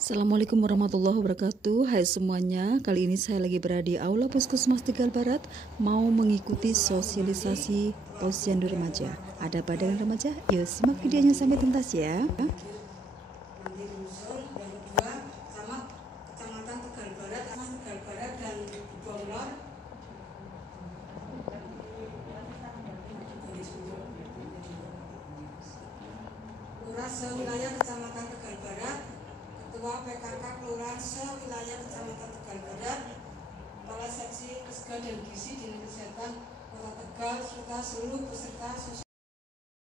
Assalamualaikum warahmatullahi wabarakatuh. Hai semuanya, kali ini saya lagi berada di Aula Puskesmas Tegal Barat, mau mengikuti sosialisasi posyandu remaja. Ada apa dengan remaja? Yuk simak videonya sampai tuntas ya. Lurah sewilayah Kecamatan Tegal Barat, Ketua PKK Kelurahan sewilayah Kecamatan Tegal Barat, Kepala Seksi Kesga dan Gizi Dinas Kesehatan Kota Tegal, serta seluruh peserta sosial.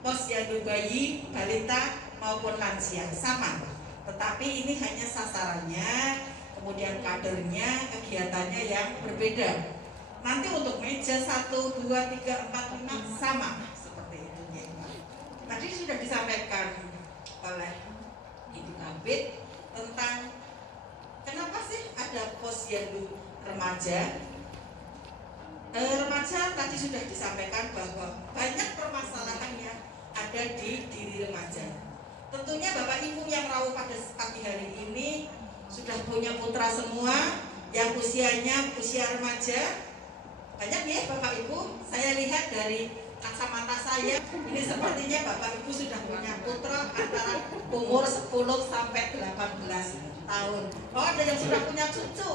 Posyandu bayi, balita maupun lansia sama, tetapi ini hanya sasarannya, kemudian kadernya, kegiatannya yang berbeda. Nanti untuk meja 1, 2, 3, 4, 5 sama seperti itu ya. Tadi sudah disampaikan oleh Ibu Kabit tentang kenapa sih ada posyandu remaja. Remaja tadi sudah disampaikan bahwa banyak permasalahan yang ada di diri remaja. Tentunya Bapak Ibu yang rawuh pada pagi hari ini sudah punya putra semua yang usianya usia remaja. Banyak ya Bapak Ibu, saya lihat dari kacamata saya ini sepertinya Bapak Ibu sudah punya putra antara umur 10 sampai 18 tahun. Oh, ada yang sudah punya cucu.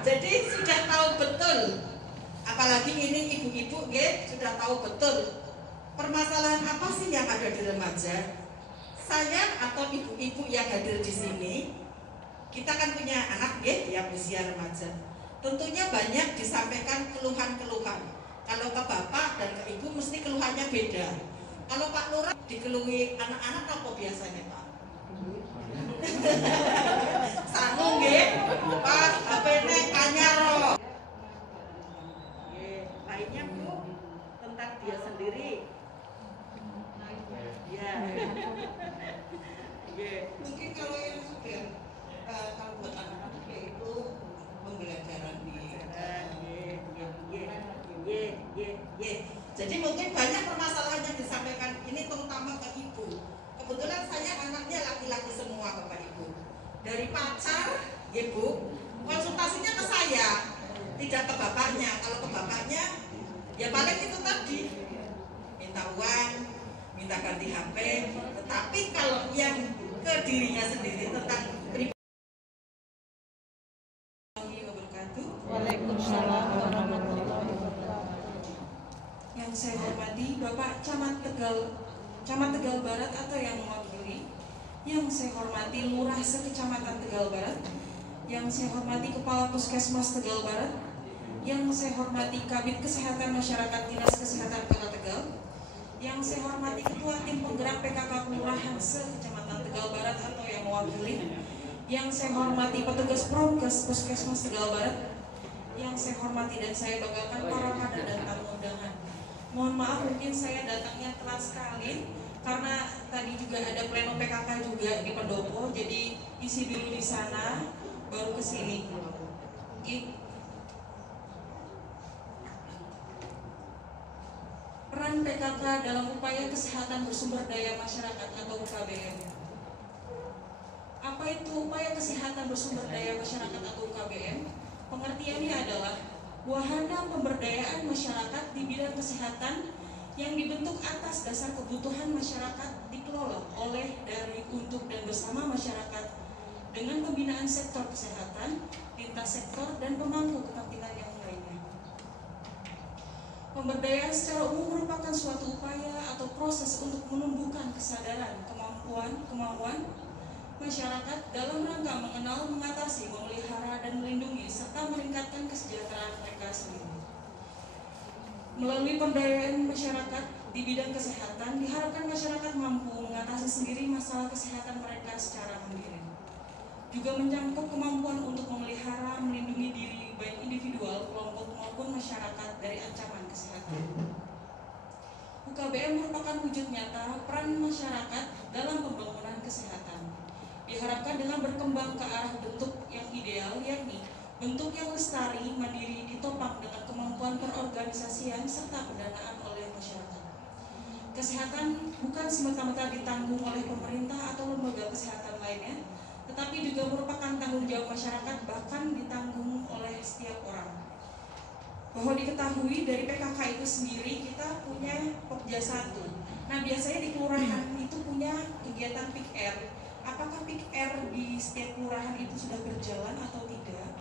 Jadi sudah tahu betul. Apalagi ini ibu-ibu sudah tahu betul permasalahan apa sih yang ada di remaja. Saya atau ibu-ibu yang hadir di sini, kita kan punya anak yang usia remaja. Tentunya banyak disampaikan keluhan-keluhan. Kalau ke bapak dan ke ibu mesti keluhannya beda. Kalau Pak Lurah dikeluhi anak-anak apa biasanya Pak? Sanggung Pak, HP-ne kanyaro. Lainnya Bu, tentang dia sendiri. Ya. Mungkin kalau yang sudah kalau buat anak-anak itu pembelajaran di Jadi mungkin banyak permasalahan yang disampaikan ini terutama ke ibu. Kebetulan saya anaknya laki-laki semua Bapak Ibu. Dari pacar, Bu, konsultasinya ke saya, tidak ke bapaknya. Kalau ke bapaknya, ya paling itu tadi, minta uang, minta ganti HP. Tetapi kalau yang ke dirinya sendiri tentang pribadi. Waalaikumsalam warahmatullahi wabarakatuh. Yang saya hormati Bapak Camat Tegal Barat atau yang mewakili, yang saya hormati Lurah Sekecamatan Tegal Barat, yang saya hormati Kepala Puskesmas Tegal Barat, yang saya hormati Kabid Kesehatan Masyarakat Dinas Kesehatan Kota Tegal, yang saya hormati Ketua Tim Penggerak PKK Kelurahan Sekecamatan Tegal Barat atau yang mewakili, yang saya hormati petugas Prokes Puskesmas Tegal Barat, yang saya hormati dan saya banggakan para kader dan tamu undangan. Mohon maaf mungkin saya datangnya telat sekali karena tadi juga ada pleno PKK juga di Pendopo, jadi isi dulu di sana baru ke sini. Peran PKK dalam upaya kesehatan bersumber daya masyarakat atau UKBM. Apa itu upaya kesehatan bersumber daya masyarakat atau UKBM? Pengertiannya adalah wahana pemberdayaan masyarakat di bidang kesehatan yang dibentuk atas dasar kebutuhan masyarakat, dikelola oleh, dari, untuk, dan bersama masyarakat dengan pembinaan sektor kesehatan, lintas sektor, dan pemangku kepentingan yang lainnya. Pemberdayaan secara umum merupakan suatu upaya atau proses untuk menumbuhkan kesadaran, kemauan masyarakat dalam rangka mengenal, mengatasi, memelihara, dan melindungi serta meningkatkan kesejahteraan mereka sendiri. Melalui pemberdayaan masyarakat di bidang kesehatan, diharapkan masyarakat mampu mengatasi sendiri masalah kesehatan mereka secara mandiri. Juga menyangkut kemampuan untuk memelihara, melindungi diri baik individual, kelompok maupun masyarakat dari ancaman kesehatan. UKBM merupakan wujud nyata peran masyarakat dalam pembangunan kesehatan. Diharapkan dengan berkembang ke arah bentuk yang ideal, yakni bentuk yang lestari, mandiri, ditopang dengan kemampuan perorganisasian serta pendanaan oleh masyarakat. Kesehatan bukan semata-mata ditanggung oleh pemerintah atau lembaga kesehatan lainnya, tetapi juga merupakan tanggung jawab masyarakat, bahkan ditanggung oleh setiap orang. Bahwa diketahui dari PKK itu sendiri kita punya Pokja 1. Nah, biasanya di kelurahan itu punya kegiatan Pick Air. Apakah Pick Air di setiap kelurahan itu sudah berjalan atau tidak?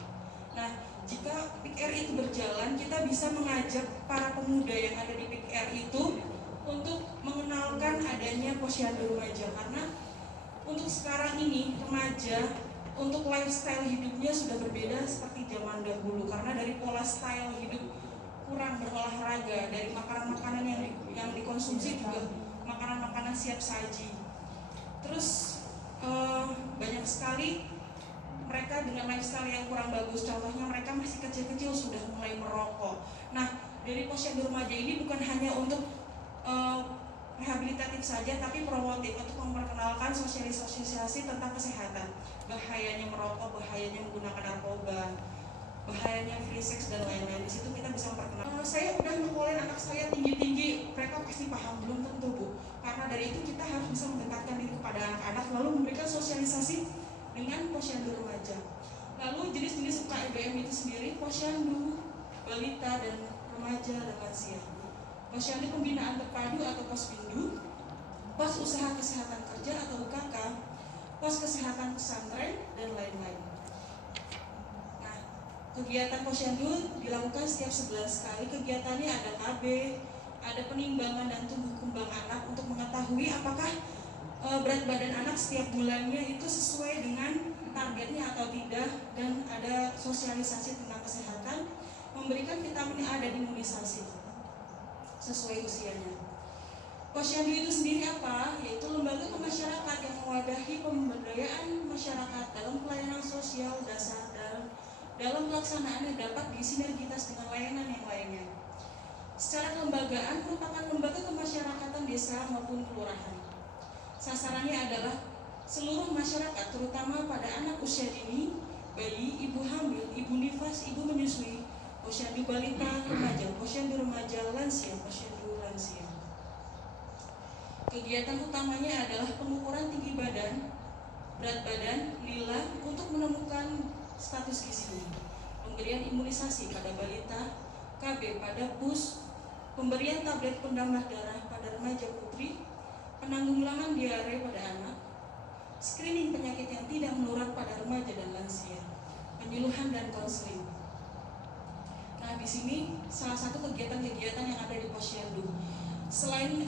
Nah, jika Pick Air itu berjalan, kita bisa mengajak para pemuda yang ada di Pick Air itu untuk mengenalkan adanya posyandu remaja, karena untuk sekarang ini remaja untuk lifestyle hidupnya sudah berbeda seperti zaman dahulu, karena dari pola style hidup kurang berolahraga, dari makanan-makanan yang dikonsumsi juga makanan-makanan siap saji. Terus banyak sekali mereka dengan lifestyle yang kurang bagus. Contohnya mereka masih kecil-kecil sudah mulai merokok. Nah, dari posyandu remaja ini bukan hanya untuk rehabilitatif saja, tapi promotif untuk memperkenalkan sosialisasi tentang kesehatan, bahayanya merokok, bahayanya menggunakan narkoba, bahayanya free sex dan lain-lain. Di situ kita bisa memperkenalkan. Saya udah ngekolin anak saya tinggi-tinggi, mereka pasti paham, belum tentu Bu. Karena dari itu kita harus bisa mendekatkan diri kepada anak-anak, lalu memberikan sosialisasi dengan posyandu remaja. Lalu jenis-jenis UKBM itu sendiri, posyandu, balita dan remaja dan lansia. Posyandu pembinaan terpadu atau Posbindu, pos usaha kesehatan kerja atau UKK, pos kesehatan pesantren dan lain-lain. Nah, kegiatan posyandu dilakukan setiap sebulan sekali. Kegiatannya ada KB, ada penimbangan dan tumbuh kembang anak untuk mengetahui apakah berat badan anak setiap bulannya itu sesuai dengan targetnya atau tidak, dan ada sosialisasi tentang kesehatan, memberikan vitamin A dan imunisasi sesuai usianya. Posyandu itu sendiri apa? Yaitu lembaga kemasyarakatan yang mewadahi pemberdayaan masyarakat dalam pelayanan sosial dasar dan dalam pelaksanaan yang dapat disinergitas dengan layanan yang lainnya. Secara kelembagaan merupakan lembaga kemasyarakatan desa maupun kelurahan. Sasarannya adalah seluruh masyarakat, terutama pada anak usia dini, bayi, ibu hamil, ibu nifas, ibu menyusui, posyandu balita remaja, posyandu remaja lansia, posyandu lansia. Kegiatan utamanya adalah pengukuran tinggi badan, berat badan, lila untuk menemukan status gizinya, pemberian imunisasi pada balita, KB pada pus, pemberian tablet pendambah darah pada remaja putri, penanggulangan diare pada anak, screening penyakit yang tidak menular pada remaja dan lansia, penyuluhan dan konseling. Nah, di sini salah satu kegiatan-kegiatan yang ada di posyandu. Selain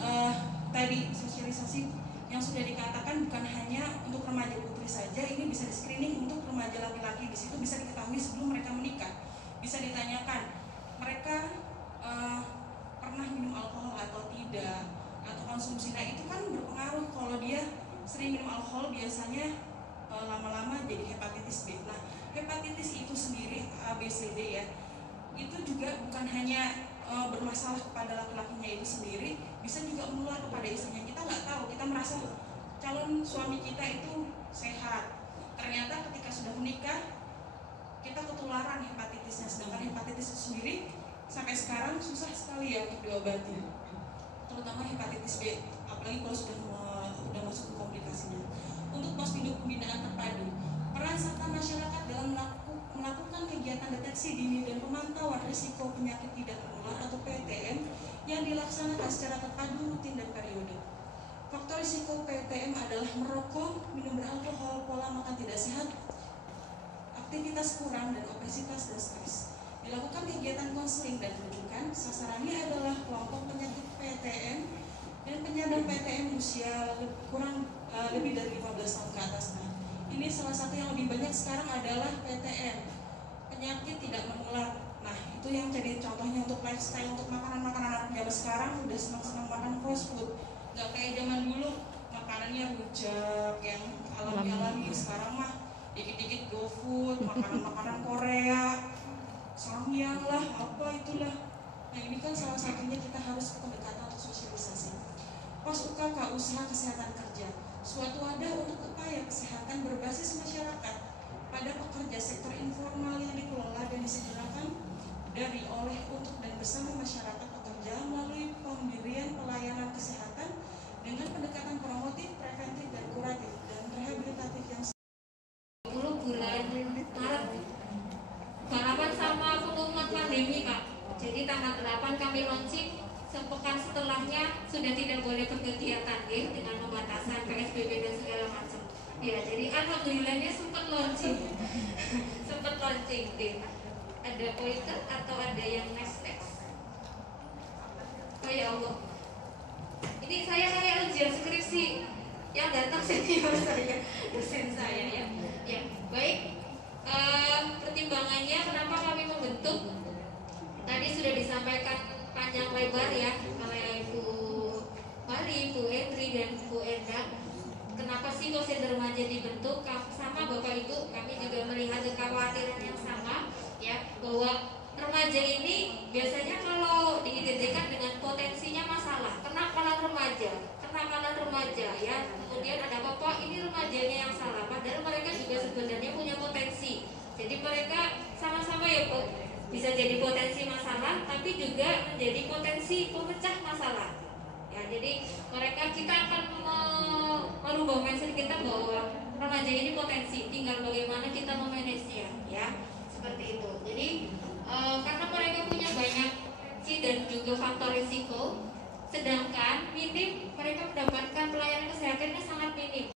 tadi sosialisasi yang sudah dikatakan, bukan hanya untuk remaja putri saja, ini bisa di screening untuk remaja laki-laki. Di situ bisa diketahui sebelum mereka menikah. Bisa ditanyakan mereka pernah minum alkohol atau tidak, atau konsumsi. Nah, itu kan berpengaruh. Kalau dia sering minum alkohol, biasanya lama-lama jadi hepatitis B. Nah, hepatitis itu sendiri A, B, C, D ya, itu juga bukan hanya bermasalah kepada laki-lakinya itu sendiri, bisa juga menular kepada istrinya. Kita nggak tahu, kita merasa calon suami kita itu sehat, ternyata ketika sudah menikah kita ketularan hepatitisnya. Sedangkan hepatitis itu sendiri sampai sekarang susah sekali ya untuk diobati, terutama hepatitis B, apalagi kalau sudah masuk ke komplikasinya. Untuk Posbindu pembinaan terpadu, peran serta masyarakat dalam melakukan kegiatan deteksi dini dan pemantauan risiko penyakit tidak menular atau PTM yang dilaksanakan secara terpadu, rutin, dan periode. Faktor risiko PTM adalah merokok, minum beralkohol, pola makan tidak sehat, aktivitas kurang, dan obesitas dan stres. Dilakukan kegiatan konseling dan rujukan, sasarannya adalah kelompok penyakit PTM dan penyandang PTM usia lebih dari 15 tahun ke atas. Nah, ini salah satu yang lebih banyak sekarang adalah PTM, penyakit tidak menular. Nah, itu yang jadi contohnya untuk lifestyle, untuk makanan-makanan anak zaman sekarang udah senang-senang makan fast food. Gak kayak zaman dulu, makanannya rujak yang alami-alami. Sekarang mah dikit-dikit GoFood, makanan-makanan Korea, samyang lah, apa itulah. Nah, ini kan salah satunya kita harus pendekatan untuk sosialisasi. Pos UKK, usaha kesehatan kerja, suatu wadah untuk upaya kesehatan berbasis masyarakat pada pekerja sektor informal yang dikelola dan disegerakan dari, oleh, untuk, dan bersama masyarakat pekerja melalui pemberian pelayanan kesehatan dengan pendekatan promotif, preventif, dan kuratif dan rehabilitatif yang 10 bulan Maret balapan sama pengumuman pandemi Kak. Jadi tanggal 8 kami launching, sepekan setelahnya sudah tidak boleh berkegiatan dengan pembatasan PSBB dan segala macam. Ya, jadi alhamdulillahnya sempat launching. Sempat launching deh. Ada pointer atau ada yang next? Oh ya Allah. Ini saya kayak ujian skripsi. Yang datang senior saya, dosen saya ya. Ya, baik. Pertimbangannya kenapa kami membentuk tadi sudah disampaikan panjang lebar ya oleh Bu Mari, Bu Endri dan Bu Endang. Kenapa sih Posyandu Remaja dibentuk? Sama Bapak Ibu, kami juga melihat kekhawatiran yang sama ya, bahwa remaja ini biasanya kalau diidentikan dengan potensinya masalah, kenakalan remaja ya, kemudian ada apa ini remajanya yang salah, padahal mereka juga sebenarnya punya potensi. Jadi mereka sama-sama ya bisa jadi potensi masalah, tapi juga menjadi potensi pemecah masalah. Ya, jadi kita akan merubah mindset kita bahwa remaja ini potensi, tinggal bagaimana kita memanage-nya, ya, seperti itu. Jadi karena mereka punya banyak potensi dan juga faktor risiko, sedangkan minim mereka mendapatkan pelayanan kesehatannya sangat minim.